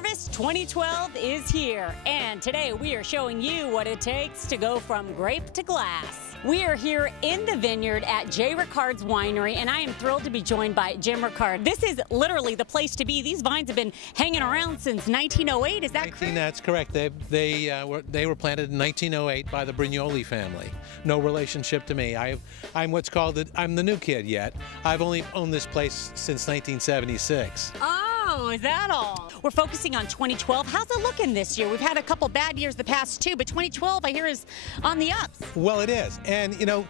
Harvest 2012 is here, and today we are showing you what it takes to go from grape to glass. We are here in the vineyard at J. Ricard's Winery, and I am thrilled to be joined by Jim Ricard. This is literally the place to be. These vines have been hanging around since 1908. Is that correct? That's correct. They were planted in 1908 by the Brignoli family. No relationship to me. I'm what's called I'm the new kid yet. I've only owned this place since 1976. Oh, is that all? We're focusing on 2012. How's it looking this year? We've had a couple bad years the past two, but 2012 I hear is on the ups. Well, it is, and you know,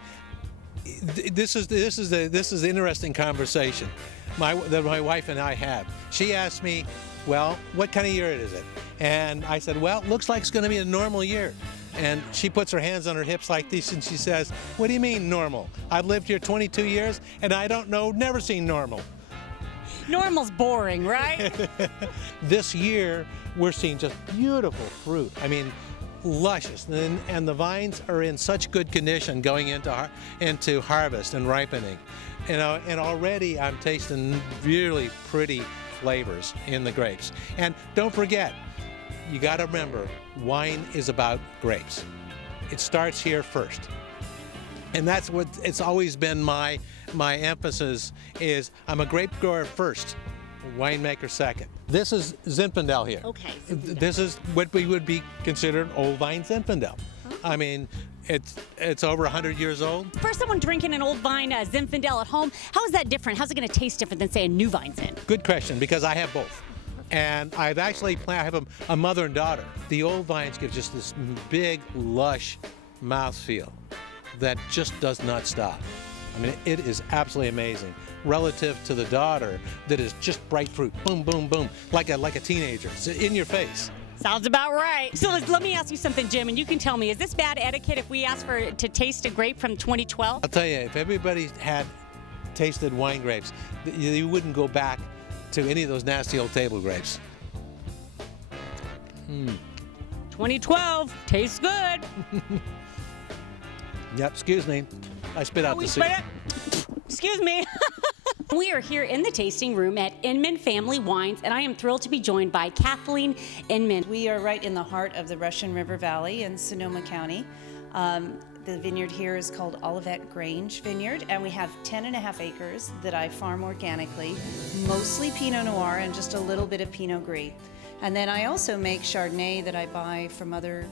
this is the interesting conversation that my wife and I had. She asked me, well, what kind of year is it? And I said, well, it looks like it's going to be a normal year. And she puts her hands on her hips like this and she says, what do you mean normal? I've lived here 22 years and I don't know, never seen normal. Normal's boring, right? This year, we're seeing just beautiful fruit. I mean, luscious, and the vines are in such good condition going into harvest and ripening. You know, and already I'm tasting really pretty flavors in the grapes. And don't forget, you got to remember, wine is about grapes. It starts here first. And that's what it's always been my emphasis is I'm a grape grower first, winemaker second. This is Zinfandel here. Okay. Zinfandel. This is what we would be considered old vine Zinfandel. Oh. I mean, it's over 100 years old. For someone drinking an old vine Zinfandel at home, how is that different? How's it going to taste different than, say, a new vine Zin? Good question, because I have both. And I have a mother and daughter. The old vines give just this big, lush mouthfeel that just does not stop. I mean, it is absolutely amazing relative to the daughter that is just bright fruit, boom, boom, boom, like a teenager. It's in your face. Sounds about right. So let me ask you something, Jim, and you can tell me, is this bad etiquette if we ask to taste a grape from 2012? I'll tell you, if everybody had tasted wine grapes, you wouldn't go back to any of those nasty old table grapes. 2012 tastes good. Yep, excuse me. I spit out the seed. Excuse me. We are here in the tasting room at Inman Family Wines, and I am thrilled to be joined by Kathleen Inman. We are right in the heart of the Russian River Valley in Sonoma County. The vineyard here is called Olivet Grange Vineyard, and we have 10.5 acres that I farm organically, mostly Pinot Noir and just a little bit of Pinot Gris. And then I also make Chardonnay that I buy from other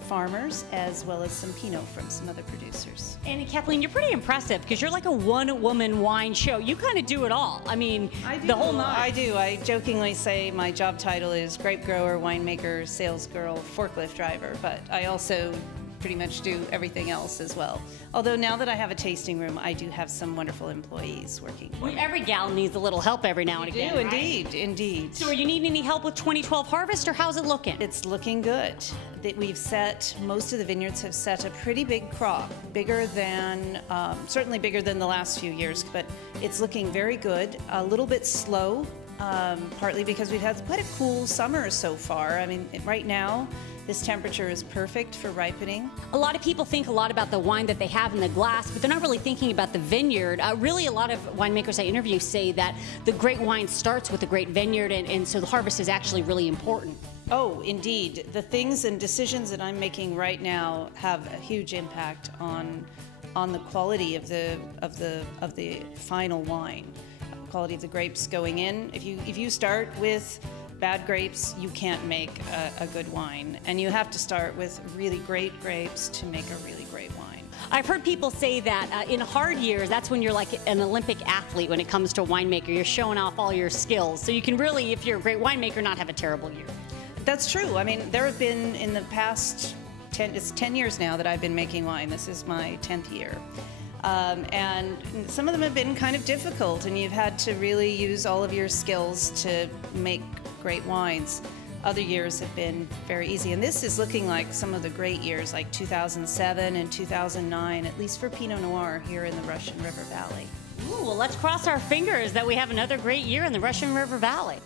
farmers, as well as some Pinot from some other producers. And Kathleen, you're pretty impressive because you're like a one-woman wine show. You kind of do it all. I mean, the whole nine. I do. I jokingly say my job title is grape grower, winemaker, sales girl, forklift driver, but I also pretty much do everything else as well. Although now that I have a tasting room, I do have some wonderful employees working for me. Every gal needs a little help every now and again. Do, indeed, indeed. So are you needing any help with 2012 harvest, or how's it looking? It's looking good. Most of the vineyards have set a pretty big crop, bigger than, certainly bigger than the last few years, but it's looking very good. A little bit slow, partly because we've had quite a cool summer so far. I mean, right now, this temperature is perfect for ripening. A lot of people think a lot about the wine that they have in the glass, but they're not really thinking about the vineyard. Really, a lot of winemakers I interview say that the great wine starts with a great vineyard, and so the harvest is actually really important. Oh, indeed. The things and decisions that I'm making right now have a huge impact on the quality of the final wine, quality of the grapes going in. If you start with bad grapes, you can't make a good wine. And you have to start with really great grapes to make a really great wine. I've heard people say that in hard years, that's when you're like an Olympic athlete when it comes to a winemaker. You're showing off all your skills. So you can really, if you're a great winemaker, not have a terrible year. That's true. I mean, there have been in the past, it's 10 years now that I've been making wine. This is my 10th year. And some of them have been kind of difficult, and you've had to really use all of your skills to make great wines. Other years have been very easy, and this is looking like some of the great years, like 2007 and 2009, at least for Pinot Noir here in the Russian River Valley. Ooh, well, let's cross our fingers that we have another great year in the Russian River Valley.